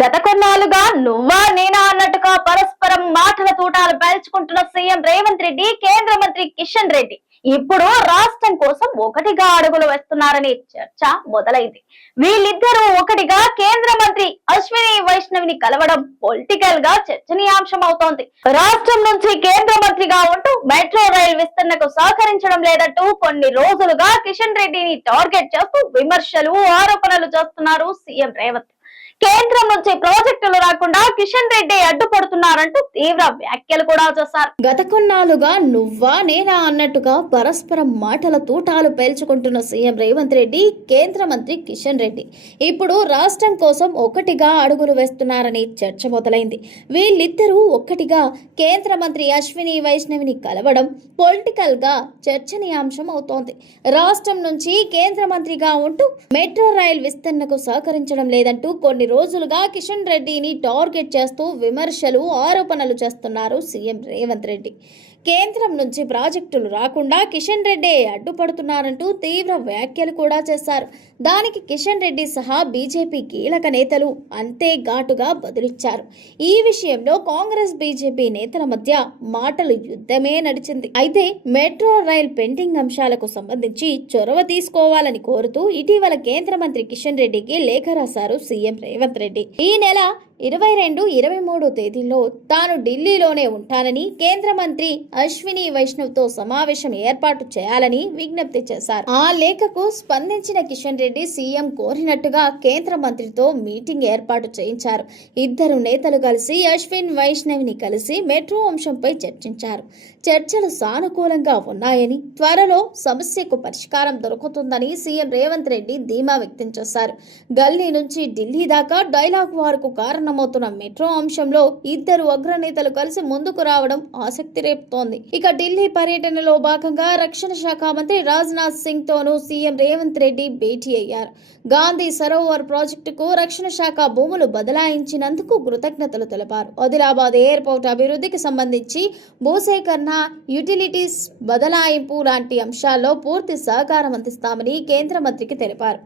గత కొన్నాళ్ళుగా నువ్వా నేనా అన్నట్టుగా పరస్పరం మాటల తూటాలు పేల్చుకుంటున్న సీఎం రేవంత్ రెడ్డి, కేంద్ర మంత్రి కిషన్ రెడ్డి ఇప్పుడు రాష్ట్రం కోసం ఒకటిగా అడుగులు వేస్తున్నారనే చర్చ మొదలైంది. వీళ్ళిద్దరూ ఒకటిగా కేంద్ర మంత్రి అశ్విని వైష్ణవిని కలవడం పొలిటికల్ గా చర్చనీయాంశం అవుతోంది. రాష్ట్రం నుంచి కేంద్ర మంత్రిగా ఉంటూ మెట్రో రైల్ విస్తరణకు సహకరించడం లేదంటూ కొన్ని రోజులుగా కిషన్ రెడ్డిని టార్గెట్ చేస్తూ విమర్శలు, ఆరోపణలు చేస్తున్నారు సీఎం రేవంత్. కేంద్రం నుంచి ప్రాజెక్టులు రాకుండా కిషన్ రెడ్డి అడ్డుపడుతున్నారంటూ తీవ్ర వ్యాఖ్యలు కూడా చేశారు. గత కొన్నాళ్ళుగా నువ్వా నేనా అన్నట్టుగా పరస్పరం మాటల తూటాలు పేల్చుకుంటున్న సీఎం రేవంత్ రెడ్డి, కేంద్ర మంత్రి కిషన్ రెడ్డి ఇప్పుడు రాష్ట్రం కోసం ఒకటిగా అడుగులు వేస్తున్నారని చర్చ మొదలైంది. వీళ్ళిద్దరూ ఒక్కటిగా కేంద్ర మంత్రి అశ్విని వైష్ణవిని కలవడం పొలిటికల్ గా చర్చనీయాంశం అవుతోంది. రాష్ట్రం నుంచి కేంద్ర మంత్రిగా ఉంటూ మెట్రో రైల్ విస్తరణకు సహకరించడం లేదంటూ కొన్ని రోజులుగా కిషన్ రెడ్డిని టార్గెట్ చేస్తూ విమర్శలు, ఆరోపణలు చేస్తున్నారు సీఎం రేవంత్ రెడ్డి. కేంద్రం నుంచి ప్రాజెక్టులు రాకుండా కిషన్ రెడ్డి అడ్డుపడుతున్నారంటూ తీవ్ర వ్యాఖ్యలు కూడా చేశారు. దానికి కిషన్ రెడ్డి సహా బీజేపీ కీలక నేతలు అంతే ఘాటుగా బదులిచ్చారు. ఈ విషయంలో కాంగ్రెస్, బీజేపీ నేతల మధ్య మాటలు యుద్ధమే నడిచింది. అయితే మెట్రో రైల్ పెండింగ్ అంశాలకు సంబంధించి చొరవ తీసుకోవాలని కోరుతూ ఇటీవల కేంద్ర మంత్రి కిషన్ రెడ్డికి లేఖ రాశారు సీఎం రేవంత్ రెడ్డి. ఈ నెల 22, 23 తేదీల్లో తాను ఢిల్లీలోనే ఉంటానని, కేంద్ర మంత్రి అశ్విని వైష్ణవ్తో సమావేశం ఏర్పాటు చేయాలని విజ్ఞప్తి చేశారు. ఆ లేఖకు స్పందించిన కిషన్ రెడ్డి సీఎం కోరినట్టుగా కేంద్ర మంత్రితో మీటింగ్ ఏర్పాటు చేయించారు. ఇద్దరు నేతలు కలిసి అశ్విన్ వైష్ణవిని కలిసి మెట్రో అంశంపై చర్చించారు. చర్చలు సానుకూలంగా ఉన్నాయని, త్వరలో సమస్యకు పరిష్కారం దొరుకుతుందని సీఎం రేవంత్ రెడ్డి ధీమా వ్యక్తం చేశారు. గల్లీ నుంచి ఢిల్లీ దాకా డైలాగ్ వార్కు కారణమవుతున్న మెట్రో అంశంలో ఇద్దరు అగ్రనేతలు కలిసి ముందుకు రావడం ఆసక్తి రేపుతోంది. ఇక ఢిల్లీ పర్యటనలో భాగంగా రక్షణ శాఖ మంత్రి రాజ్నాథ్ సింగ్ తోనూ సీఎం రేవంత్ రెడ్డి భేటీ అయ్యారు. గాంధీ సరోవర్ ప్రాజెక్టుకు రక్షణ శాఖ భూములు బదలాయించినందుకు కృతజ్ఞతలు తెలిపారు. ఆదిలాబాద్ ఎయిర్పోర్ట్ అభివృద్ధికి సంబంధించి భూసేకరణ, యుటిలిటీస్ బదలాయింపు లాంటి అంశాల్లో పూర్తి సహకారం అందిస్తామని కేంద్ర మంత్రికి తెలిపారు.